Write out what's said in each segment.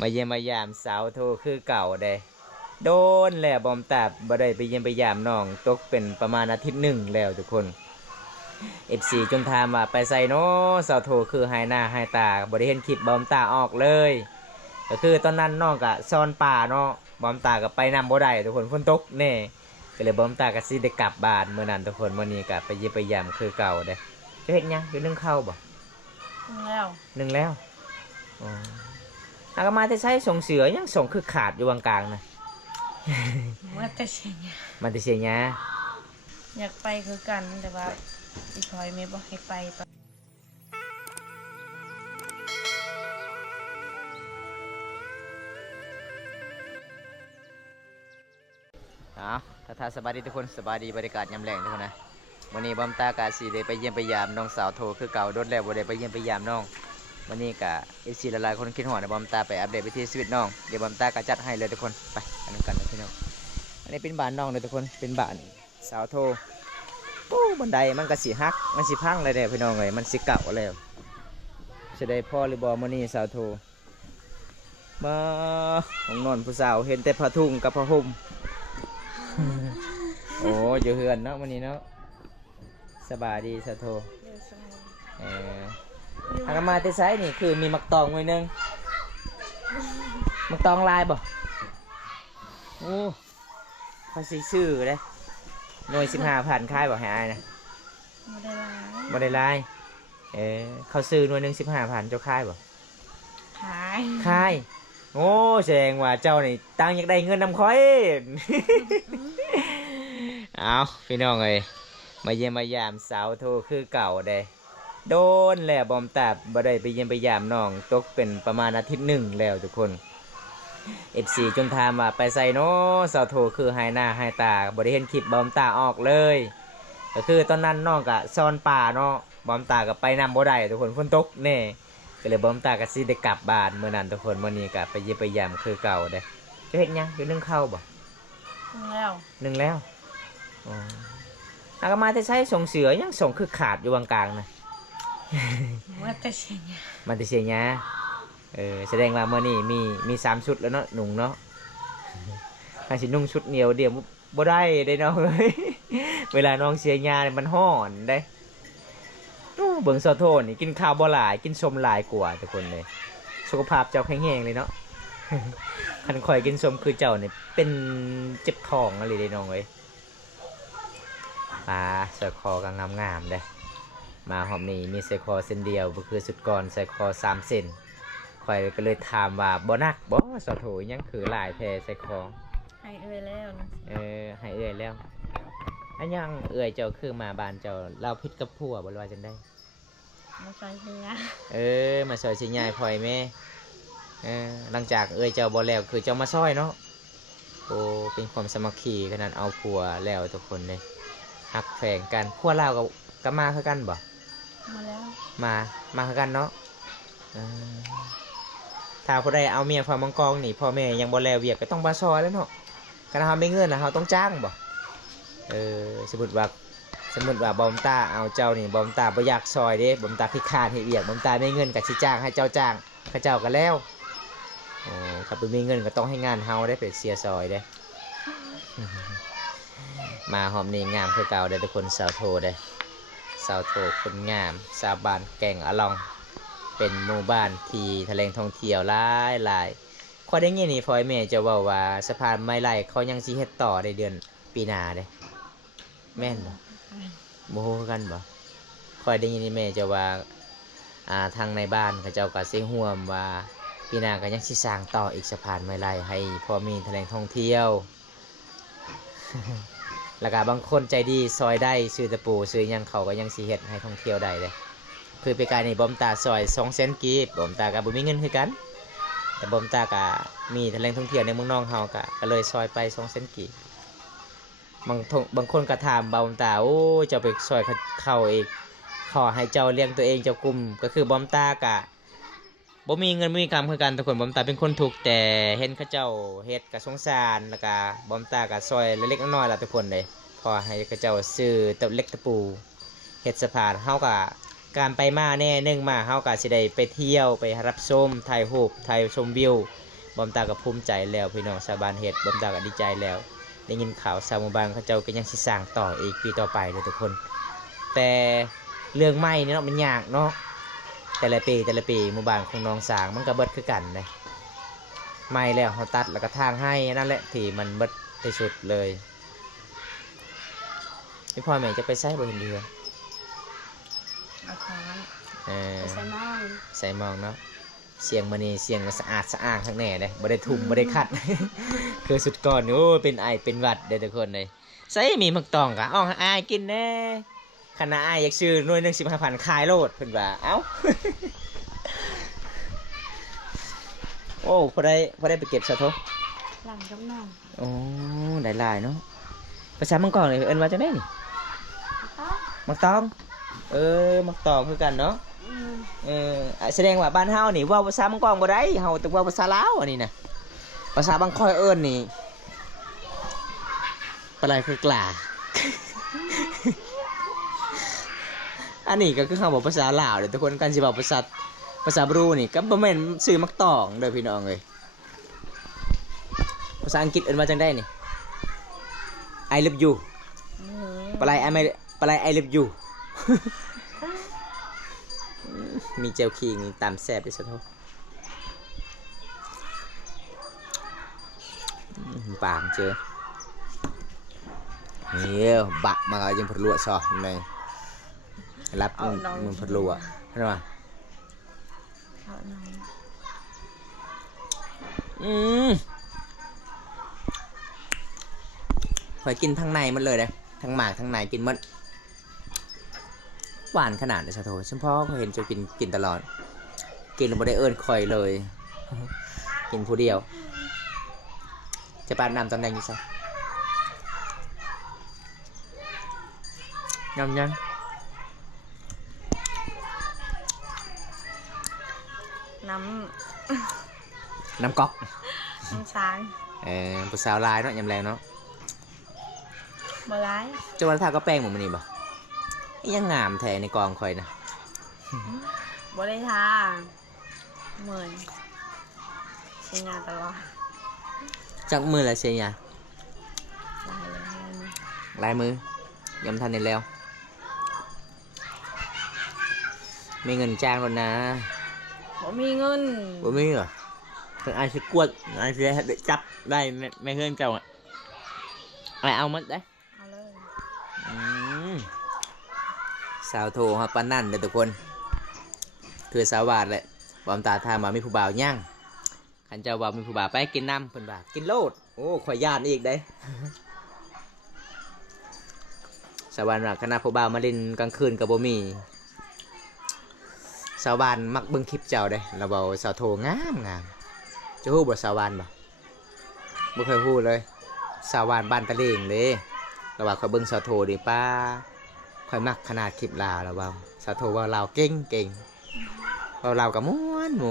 มาเยี่ยมมายามสาวโทคือเก่าเด้โดนแล้วบอมตาบ่ได้ไปเยี่ยมไปยามน้องตกเป็นประมาณอาทิตย์หนึ่งแล้วทุกคน FC จนถามว่าไปใส่เนาะสาวโทคือหายหน้าหายตาบ่ได้เห็นคลิปบอมตาออกเลยก็คือตอนนั้นน้องก็ซ่อนป่าเนาะบอมตาก็ไปนำบ่ได้ทุกคนฝนตกแน่ก็เลยบอมตาก็สิได้กลับบ้านเมื่อนั้นทุกคนมื้อนี้ก็ไปเยี่ยมไปยามคือเก่าเด้จะเฮ็ดหยังอยู่นึ่งข้าวบ่แล้วนึ่งแล้วอ๋ออากมาจะใช้ส่งเสือยังส่งคือขาดอยู่กลางๆนะ ว่าแต่เชียง มันจะเสียหยาอยากไปคือกันแต่ว่าอีพลอยไม่บอกให้ไปตอนถ้าสบายดีทุกคนสบายดีบรรยากาศยามแรงทุกคนนะวันนี้บอมตากาสีได้ไปเยี่ยมไปยามน้องสาวโทคือเก่าโดนแล้วบ่ได้ไปเยี่ยมไปยามน้องวันนี้กะFCหลายๆคนคิดฮอดนะบอมตาไปอัปเดตวิถีชีวิตน้องเดี๋ยวบอมตากะจัดให้เลยทุกคนไปกันนะพี่น้องอันนี้เป็นบ้านน้องเลยทุกคนเป็นบ้านสาวโทโอ้บันไดมันก็สิหักมันสิพังเลยเด้พี่น้องเอ้ยมันสิเก่าแล้วจะได้พ่อหรือบ่มื้อนี้สาวโทมาของนอนผู้สาวเห็นแต่ผ้าทุ่งกับผ้าห่ม โอ้อยู่เฮือนเนาะวันนี้เนาะสบายดีสาวโททางมาเตไซนี่คือมีมักตองไว้นึงมักตองลายบ่โอ้เขาซื้อเลยหน่วย15,000ค่ายบ่ให้อายนะบ่ได้ลายเขาซื้อหน่วยนึง15,000เจ้าค่ายบ่ค่ายโอ้แสดงว่าเจ้านี่ตั้งอยากได้เงินนำค่อย เอาพี่น้องเอ้ยมาเยี่ยมมายามสาวโทคือเก่าเด้โดนแล้วบอมตาบ่ได้ไปเยี่ยมไปยามน้องตกเป็นประมาณอาทิตย์หนึ่งแล้วทุกคน FC จนถามว่าไปใส่เนาะสาวโทคือหายหน้าหายตาบ่ได้เห็นคลิปบอมตาออกเลยก็คือตอนนั้นน้องก็ซ่อนป่าเนาะบอมตาก็ไปนำบ่ได้ทุกคนฝนตกแน่ก็เลยบอมตาก็สิได้กลับบ้านเมื่อนั้นทุกคนมื้อนี้ก็ไปเยี่ยมไปยามคือเก่าเด้จะเฮ็ดหยังอยู่นึ่งข้าวบ่นึ่งแล้วอ๋ออากมาจะใช้ส่งเสือยังส่งคือขาดอยู่กลางๆนะว่าแต่เชียงมันจะเสียหยาแสดงว่าเมื่อนี้มี3 ชุดแล้วเนาะหนุ่งเนาะถ้าสินุ่งชุดเดียวบ่ได้น้องเอ้ย เวลาน้องเสียหยาเนี่ยมันห่อนได้เบิ่งซอโทนนี่กินข้าวบ่หลายกินสมหลายกว่าทุกคนเลยสุขภาพเจ้าแข็งแรงเลยเนาะ คันข่อยกินสมคือเจ้าเนี่ยเป็นเจ็บท้องอะไรได้น้องเอ้ยใส่คอก็งามๆเด้มาหอมนี้มีใส่คอเส้นเดียวก็คือสุดก่อนใส่คอ3 เส้นข่อยก็เลยถามว่าบ่นักบ่สะโถยังคือหลายแท้ใส่คอให้เอื้อยแล้วให้เอื้อยแล้วอันยังเอื้อยเจ้าคือมาบ้านเจ้าเราผิดกับผัวบ่ว่าจังได๋มาซอยเฮียมาซอยสิยายพ่อยแม่หลังจากเอื้อยเจ้าบ่แล้วคือเจ้ามาซอยเนาะโอ้เป็นความสามัคคีขนาดเอาผัวแล้วทุกคนเลยหักแฝงกันพวกเราก็มาคือกันบ่มาแล้วมาคือกันเนาะถ้าผู้ใดเอาเมียฝ่ามังกรนี่พ่อแม่ยังบ่แล้วเวียกก็ต้องมาซอยแล้วเนาะการทำไม่เงินนะเราต้องจ้างบ่สมมุติว่าบอมตาเอาเจ้านี่บอมตาบ่อยากซอยเด้บอมตาขี้คร้านให้เวียกบอมตาไม่เงินก็สิจ้างให้เจ้าจ้างเขาเจ้าก็แล้วถ้าบ่มีเงินก็ต้องให้งานเฮาได้ไปเสียซอยเด้ มาหอมนี่งามคือเก่าเด้ทุกคนสาวโทเด้สาวโทคนงามสาวบ้านแก่งอะลองเป็นหมู่บ้านที่ทะเลท่องเที่ยวหลายข้อได้ยินนี่พ่อแม่จะบอกว่าสะพานไม้ไล่เขายังสิเฮ็ดต่อในเดือนปีหน้าเด้แม่นบ่บ่ฮู้กันบ่ค่อยได้ยินนี่แม่จะว่าทางในบ้านเขาเจ้าก็สิร่วมว่าปีหน้าก็ยังสิสร้างต่ออีกสะพานไม้ไล่ให้พอมีทะเลท่องเที่ยว แล้วก็บางคนใจดีซอยได้ซื้อตะปูซื้อยังเขาก็ยังสิเฮ็ดให้ท่องเที่ยวได้เลยคือไปการนี่บอมตาซอย200,000 กีบบอมตาก็บ่มีเงินคือกันแต่บอมตาก็มีทะเลท่องเที่ยวในเมืองน้องเฮาก็เลยซอยไป200,000 กีบบางคนก็ถามบอมตาโอ้เจ้าไปซอยเข้าอีกขอให้เจ้าเลี้ยงตัวเองเจ้ากลุ่มก็คือบอมตาก็บ่มีเงินบ่มีกำคือกันทุกคนบอมตาเป็นคนทุกข์แต่เห็นเขาเจ้าเฮ็ดก็สงสารแล้วก็บอมตาก็ซอยเล็กๆน้อยๆล่ะทุกคนเลยพอให้เขาเจ้าซื้อตะเล็กตะปูเฮ็ดสะพานเฮาก็ การไปมาแน่หนึ่งมาเฮาก็สิได้ไปเที่ยวไปรับชมถ่ายรูปถ่ายชมวิวบอมตาก็ภูมิใจแล้วพี่น้องชาวบ้านเฮ็ดบอมตาก็ดีใจแล้วได้ยินข่าวชาวหมู่บ้านเขาเจ้าก็ยังสิสร้างต่ออีกปีต่อไปเลยทุกคนแต่เรื่องใหม่นี่เนาะมันยากเนาะแต่ละปีหมู่บ้านของน้องสร้างมันก็เบิดคือกันเลยใหม่แล้วเฮาตัดแล้วก็ทางให้นั่นแหละที่มันเบิดที่สุดเลยพี่พ่อแม่จะไปใช้บ่เห็นเดือ เอาของ เออ ไปใส่หม้อ ใส่มองเนาะเสียงมันนี่เสียงมันสะอาดสะอ้างข้างแน่เลยบ่ได้ทุ่มบ่ได้คัด คือสุดก่อนโอ้เป็นไอเป็นหวัดเด้อทุกคนเลยใส่มีมักตองกะอ้ออายกินแน่คณะอายอยากซื้อหน่วยหนึง15,000ขายโลดเพิ่นว่าเอ้า โอ้พอได้ไปเก็บซะโท หลังกับน้อง โอ้ได้หลายเนาะภาษามังกรนี่เอิ้นว่าจังได๋นี่ ต๊อก มักตองมักตองคือกันเนาะ แสดงว่าบ้านเฮานี่เว้าภาษามังกรบ่ได้เฮาต้องเว้าภาษาลาวอันนี้นะภาษาบางค่อยเอิ้นนี่ปลายคือกล้า อันนี้ก็คือคำบอกภาษาลาวเด้อทุกคนกันสิเว้าภาษาบรูนี่ก็บ่แม่นชื่อมักตองเด้อพี่น้องเอ้ยภาษาอังกฤษเอิ้นว่าจังได๋นี่ I love you ปลายI love you มีเจลคิงตามแซ่บด้วยซะเท่าปางเจอเนี่ยบะมาก็ยังผลัวซอนี่รับมึงผลัวเห็นไหม เอาน้อง คอยกินทั้งในมันเลยนะทั้งหมากทั้งในกินมันหวานขนาดเลยซะโถฉันพ่อเขาเห็นจะกินตลอดกินแล้วไม่ได้เอิ้นคอยเลย กินผู้เดียวจะปาดน้ำตอนแดงอยู่ซะยัง น้ น้ำก๊อก ำน้ำช้าง ผู้สาวลายเนาะยำแรงเนาะ บ่ร้าย เจ้าวันทาก็แป้งหมดมันนี่บ่ยังงามแท้ในกองคอยนะ บ่ได้ทาเหมือนใช้งานตลอด จักมือละเชีย ลายเลย ลายมือย้ำทันในแล้วมีเงินจ้างแล้วนะ บ่มีเงิน บ่มีเหรอเป็นไอ้สิกวดไอ้สิได้จับได้ไม่เฮือนเจ้าอ่ะไอ้เอามัดได้ เอาเลย สาวโทรฮะปานนั่นเด้อทุกคนคือสาวบาทแหละบอมตาทามามีผู้บ่าวย่างขันเจ้าบ่าวมีผู้บ่าวไปกินน้ำเพิ่นบ่ากินโลดโอ้ข่อยย่านอีกได้ สาวบ้านว่าคณะผู้บ่าวมาเล่นกลางคืนกับบ่มีสาวบ้านมักเบิ่งคลิปเจ้าเด้เราบอกสาวโทงามจะฮู้บ่สาวบ้านบ่เคยฮู้เลยสาวบ้านบ้านตะเลงเด้เราว่าข่อยเบิ่งสาวโทดิป้าข่อยมักขนาดคลิปลาวแล้วว่าสาวโทว่าลาวเก่งเราลาวก็ม่วนห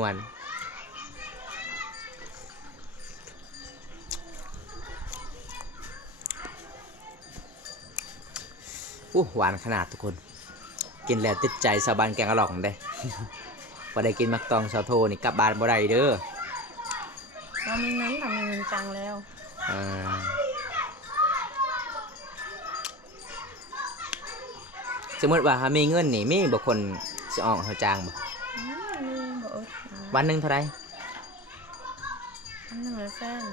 วานขนาดทุกคนกินแล้วติดใจสาวบ้านแกงอะหล่องได้ พอได้กินมักตองสาวโทนี่กลับบ้านบ่ได้เด้อ เรามีเงินแต่มีเงินจังแล้ว สมมติว่ามีเงินนี่มีบุคคลสิออกเขาจ้างบ่ มีบ่อด วันหนึ่งเท่าไร อันหนึ่งละแสน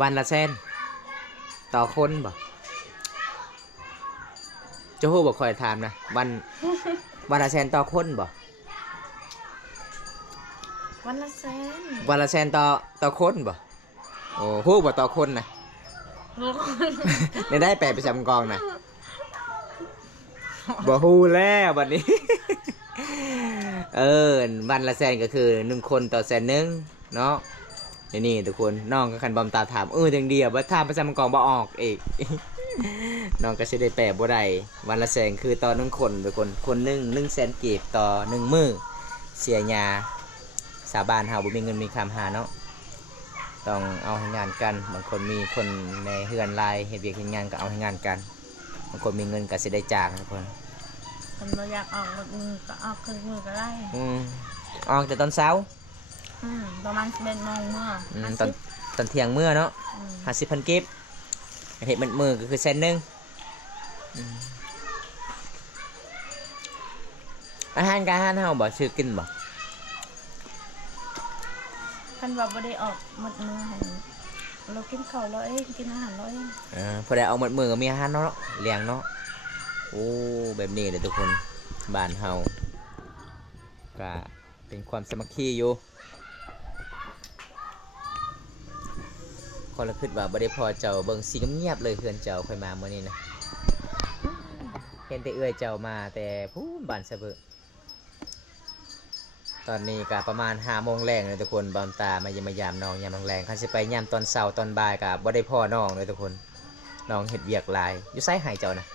วันละแสนต่อคนบ่เจะฮู้บ่คอยถามนะวันละแสนต่อคนบ่ วันละแสน วันละแสนต่อคนบ่โอ้ฮู้บ่ต่อคนนะ ทุกคน ได้แปลไปจำกองนะบ่ฮู้แล้วบัดนี้ วันละแสนก็คือ1คนต่อแสนหนึ่งเนาะนี่ทุกคนน้องก็คันบอมตาถามจังเดียวบ่ถามประจำกองบ่ออกอีก น้องก็สิได้แปลบ่ได้วันละแสนคือต่อ1คนทุกคนหนึง100,000กีบต่อ1มื้อเสียยาสาบานเฮาบ่มีเงินมีคำหาเนาะต้องเอาให้งานกันบางคนมีคนในเฮือนลายเฮ็ดเวียกเฮ็ดงานก็เอาให้งานกันบางคนมีเงินก็สิได้จ้างทุกคน คนเราอยากออกหมดมือก็ออกครึ่งมือก็ได้ ออกแต่ตอนเช้า ประมาณ11 โมงเมื่อ ตอนเที่ยงเมื่อเนาะ 50,000 กิฟต์เห็ดมันมือก็คือ100,000อาหารการอาหารเฮาบ่ซื้อกินบ่ คันว่าบ่ได้ออกหมดมือให้เรากินข้าวเราเองกินอาหารเราเอง พอได้เอาหมดมือก็มีอาหารเนาะเลี้ยงเนาะโอ้แบบนี้เลยทุกคนบ้านเฮาก็เป็นความสามัคคีอยู่คนละคิดว่าบ่ได้พอเจ้าเบิ่งสีเงียบๆเลยเพื่อนเจ้าค่อยมามื้อนี้นะเห็นแต่เอื้อยเจ้ามาแต่พู้นบ้านสะเบิกตอนนี้ก็ประมาณ5 โมงแรงเลยทุกคนบอมตามาเยี่ยมยามน้องยามแรงๆคันสิไปยามตอนเช้าตอนบ่ายก็บ่ได้พ่อน้องเลยทุกคนน้องเฮ็ดเวียกหลายอยู่ไสหายเจ้านะ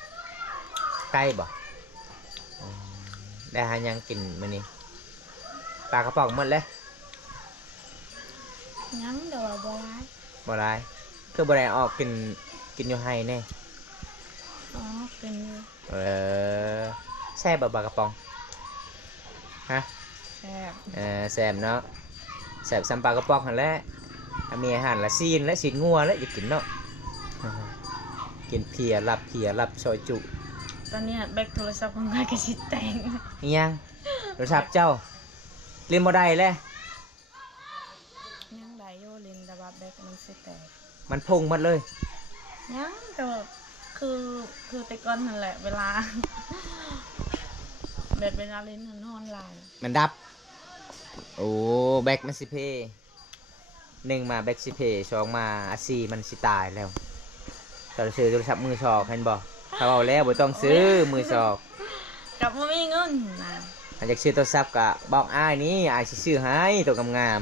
ใกล้บ่ได้หายังกินมื้อนี้ปลากระป๋องหมดเลย ยังเดี๋ยวบ่ร้าย บ่ได้คือบ่ได้ออกกินอยู่ไห้แน่ อ๋อเป็นอยู่ แซ่บบ่ปลากระป๋องฮะ แซ่บ แซ่บเนาะแซ่บซ้ำปลากระป๋องหั่นแหละมีอาหารละซีนและซีนงัวและอยากกินเนาะกินเพียรับซอยจุ ตอนนี้แบกโทรศัพท์ของใครก็สิแตง นี่ยังโทรศัพท์เจ้าเล่นบ่ได้เลย ยังได้อยู่ลินแต่ว่าแบกมันสิแตก มันพุ่งหมดเลย ยังแต่ว่าคือแต่ก่อนนั่นแหละเวลา แบบเวลาเล่นนอนหลาย มันดับโอ้แบ็กมันสิเพ1มาแบ็กสิเพ2มาอาซีมันสิตายแล้วตอนซื้อโทรศัพท์มือสองเห็นบ่เขาเอาแล้วบ่ต้องซื้อมือสอง กับบ่มีเงินนะ ถ้าอยากซื้อโทรศัพท์ก็บอกอ้ายนี่อ้ายสิซื้อให้ตัวงาม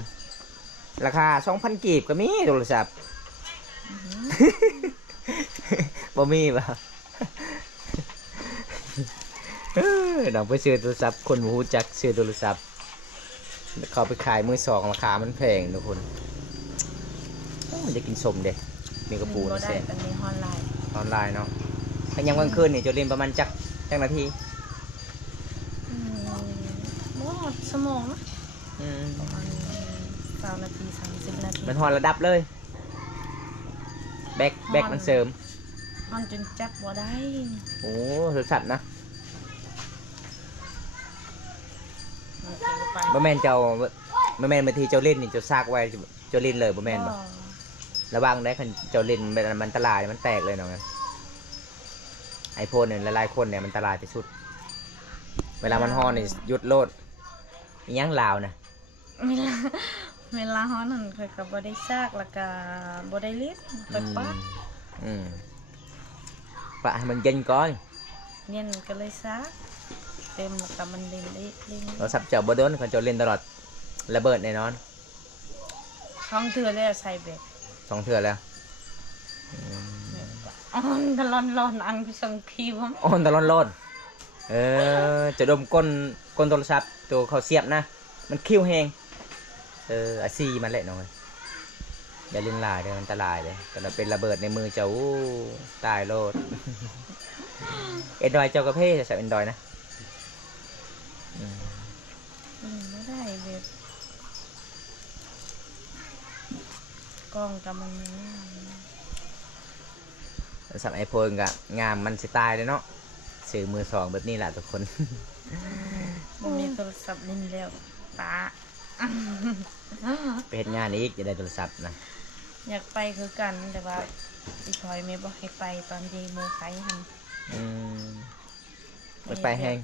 ๆราคา 2,000 กีบก็มีโทรศัพท์ บ่มีบ่ น้องไปซื้อโทรศัพท์คนบ่รู้จักซื้อโทรศัพท์เขาไปขายมือสองราคามันแพงทุกคนมันจะกินสมเด้มีกระปู บ่ นี่ ได้ แซ่ ตอนนี้ออนไลน์ ออนไลน์เนาะถ้ายังกลางคืนนี่จะเรียนประมาณจักนาที บ่ฮอดชั่วโมงนะ อืม ประมาณ20 นาที30 นาที มันหอดระดับเลยแบกมันเสริม มันจนจับบ่ได้ โอ้โทรศัพท์นะ มันเก็บไป บ่แม่นเจ้าบ่แม่นบางทีเจ้าเล่นนี่เจ้าซากไว้เจ้าเล่นเลยบ่แม่นบ่ระวังได้คันเจ้าเล่นมันอันตรายมันแตกเลยเนาะไอโฟนเนี่ยหลายๆคนเนี่ยมันอันตรายที่สุด เวลามันฮ้อนนี่หยุดโลดอิหยังลาวนะ เวลาฮ้อนนั่นค่อยก็บ่ได้ซากแล้วก็บ่ได้เล่นค่อยปัด อืมปะให้มันเย็นก่อน เย็นก็เลยซากเต็มแล้วก็มันเล่นได้เล่น โทรศัพท์เจ้าบ่โดนคันเจ้าเล่นตลอดระเบิดแน่นอน ท้องเถื่อแล้วใส่เบ็ด 2 เทื่อแล้ว อ๋อตลอดอังคือสังคีบ่ โอ้นตะร้อนจะดมก้นโทรศัพท์ตัวเขาเสียบนะ มันคิ้วแหงอาซีมันแหละน้อยอย่าเล่นลายเด้ออันตรายเลยแต่เราเป็นระเบิดในมือเจ้าอู้ตายโลด เอ็นดรอยเจ้ากระเพ่จะใช้เอ็นดรอยนะ บ่ได้เบ็ดกล้องก็มันยัง โทรศัพท์ไอโฟนกะงามมันสิตายเลยเนาะซื้อมือสองแบบนี้แหละทุกคน บ่มีโทรศัพท์เล่นแล้วป้า ไปเฮ็ดงานอีกจะได้โทรศัพท์นะ อยากไปคือกันแต่ว่าอีพลอยแม่บอกให้ไปตอนที่โมไฟหั่น อืมไปแห้ง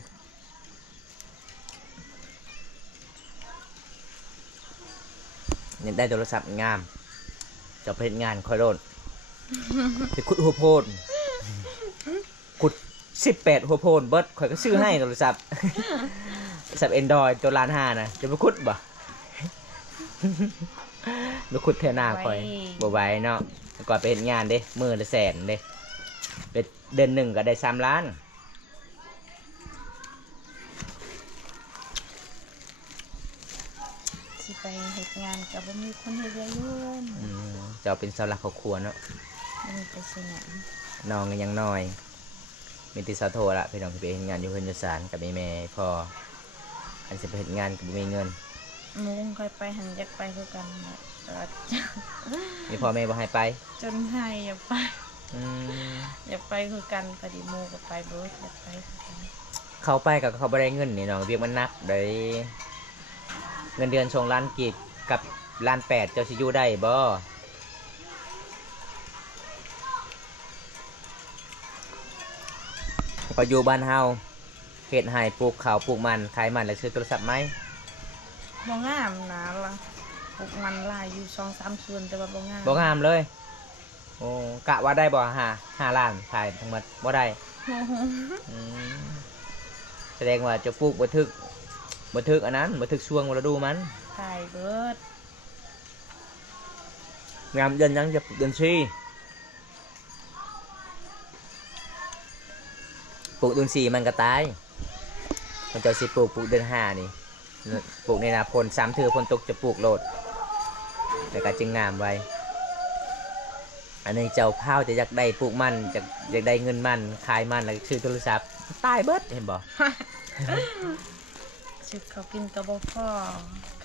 เนี่ยได้โทรศัพท์งามจะไปเฮ็ดงานคอยโดน ไปขุดหัวโพนขุด18 หัวโพนเบิดข่อยก็ซื้อให้โทรศัพท์ โทรศัพท์ Android ตัวล้านห้านะจะไปขุดบ่ ไปขุดเทหน้าข่อยบ่ไหวเนาะก่อนไปเฮ็ดงานเด้มื้อละ100,000เด้เป็นเดือนหนึ่งก็ได้3 ล้าน สิไปเฮ็ดงานกับบ่มีคนเฮ็ดเวียกอยู่ เจ้าเป็นเสาหลักครอบครัวเนาะ มันไปสิหยัง น้องก็ยังน้อย มีติสาวโทละพี่น้องที่ไปเฮ็ดงานอยู่เฮือนอยู่ศาลกับแม่พออันสิไปเฮ็ดงานก็บ่มีเงิน หมูเคยไปหันอยากไปคือกันแหละแต่ว่า มีพ่อแม่บ่ให้ไป จนให้อยากไป อืม อยากไปคือกันพอดีหมูก็ไปเบิดอยากไปคือกัน เข้าไปกับเขาบ่ได้เงินนี่น้องเวียกมันหนักได้เงินเดือน2ล้านกีบกับล้าน8เจ้าสิอยู่ได้บ่พออยู่บ้านเฮาเฮ็ดให้ปลูกข้าวปลูกมันขายมันแล้วซื้อโทรศัพท์ไหม บ่งามนะล่ะปลูกมันหลายอยู่2-3ส่วนแต่ว่าบ่งาม บ่งามเลยโอ้กะว่าได้บ่5ล้านขายทั้งหมดบ่ได้ อืมแสดงว่าเจะปลูกบ่ถึกอันนั้นบ่ถึกช่วงฤดูมัน ขายเบิด งามเดือนยังจะเดือน4ปลูกเดือน4มันก็ตายมันจะสิปลูกเดือน5นี่ปลูกในหน้าฝน3เทื่อฝนตกจะปลูกโลดแต่ก็จึงงามไว้อันนี้เจ้าพาวจะอยากได้ปลูกมันอยากได้เงินมันขายมันแล้วซื้อโทรศัพท์ตายเบิดเห็นบ่ ซื้อเขาวกินก็บ่พอ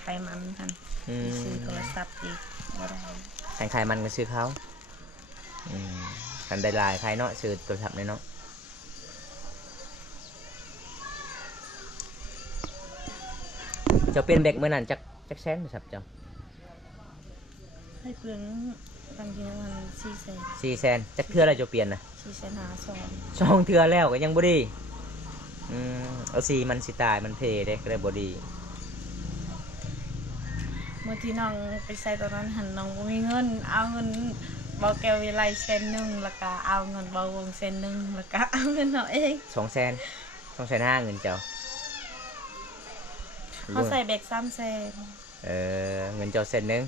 ขายมันหั่น อืม ซื้อโทรศัพท์อีกบ่ได้ ใครขายมันก็ซื้อเขากันได้หลายใครเนาะซื้อโทรศัพท์เนาะเจ้าเป็นแบกเมื่อนั้นจักแสนโทรศัพท์เจ้า ให้เปลืองบางทีมัน400,000 400,000จักเทื่ออะไรเจ้าเปลี่ยนนะ 452 ช่องเทื่อแล้วก็ยังบ่ดีเอาสีมันสิตายมันเพเด้ก็เลยบ่ดี เมื่อที่น้องไปใส่ตอนนั้นหันน้องบ่มีเงินเอาเงินเบาแก้ววิไลเส้นหนึงแล้วก็เอาเงินเบาวงเส้นหนึงแล้วก็เอาเงินเอาเอง 200,000เงินเจ้า เขาใส่แบก300,000 เงินเจ้าเส้นหนึง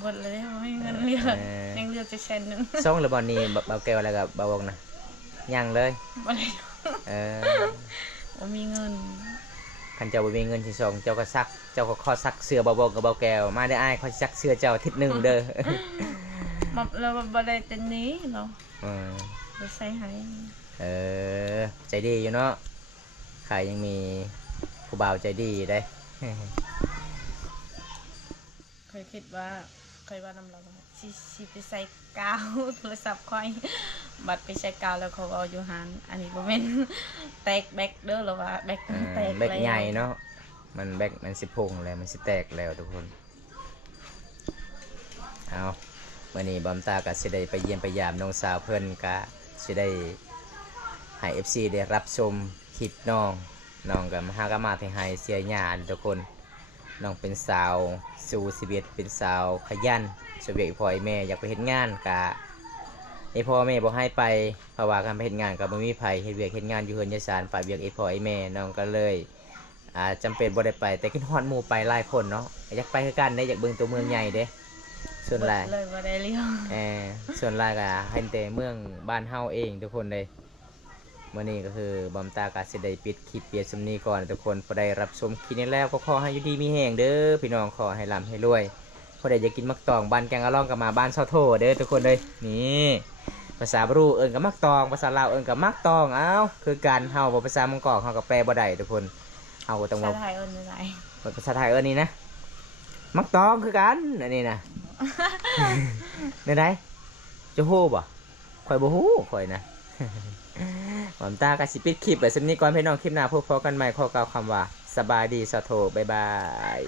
หมดเลยบ่มีเงินเหลือ เออ ยังเหลือจะเส้นหนึง ส่งแล้วบ่นี่เบาแก้วแล้วก็เบาวงนะยังเลย บ่ได้ บ่มีเงิน คันเจ้าบ่มีเงินสิส่งเจ้าก็ซักเจ้าก็ขอซักเสื้อเบาวงกับเบาแก้วมาได้อ้ายขอซักเสื้อเจ้าอาทิตย์หนึงเด้อ แล้วบ่ได้แต่นี้เนาะ อืม บ่ใส่ให้ ใจดีอยู่เนาะใครยังมีผู้บ่าวใจดีอยู่ได้ เคยคิดว่าน้ำเราว่าสิไปใส่กาว โทรศัพท์ค่อยบัดไปใส่กาวแล้วเขาเอาอยู่หันอันนี้บ่แม่นแตกแบกเด้อหรอว่าแบกมันแตก แบกใหญ่เนาะมันแบกมันสิพงแล้วมันสิแตกแล้วทุกคนเอาวันนี้บอมตาก็สิได้ไปเยี่ยมไปยามน้องสาวเพิ่นก็สิได้ให้ FC ได้รับชมคลิปน้องก็มาที่ให้เสียหญ้าทุกคนน้องเป็นสาวสู่ชีวิตเป็นสาวขยันสเวียพ่อไอแม่อยากไปเฮ็ดงานกะไอพ่อแม่บ่ให้ไปเพราะว่าการไปเฮ็ดงานก็บ่มีไผเฮ็ดเวียกเฮ็ดงานอยู่เฮือนยายสารฝ่ายเวียกไอพ่อไอแม่น้องก็เลยจำเป็นบ่ได้ไปแต่คิดฮอดหมู่ไปหลายคนเนาะอยากไปคือกันได้อยากเบิ่งตัวเมืองใหญ่เด้ส่วนหลาย เลยบ่ได้เลี้ยว ส่วนหลายก็ให้แต่เมืองบ้านเฮาเองทุกคนเลยวันนี้ก็คือบอมตากาสิได้ปิดคลิปเปียสำนีก่อนทุกคนพอได้รับชมคลิปนี้แล้วก็ขอให้อยู่ดีมีแห่งเด้อพี่น้องขอให้ร่ำให้รวยพอได้อยากกินมักตองบ้านแกงอะล่องก็มาบ้านเซาโทเด้อทุกคนเลยนี่ภาษาบรูเอิญกับมักตองภาษาลาวเอิญกับมักตองเอ้าคือการเฮาบ่ภาษามังกรเฮากับแปลบ่ได้ทุกคนเฮาก็ต้อง ภา ว่า ษาไทยเอิ้นว่าได ภาษาไทยเอิญนี่นะมักตองคือกันอันนี้นะ นี่ได้จะฮู้บ่ข่อยบ่ฮู้ข่อยนะ หอมตากะสิปิดคลิปไว้สำนี้ก่อนพี่น้องคลิปหน้าพบกันใหม่ขอกล่าวคำว่าสบายดีสะโทบ๊ายบาย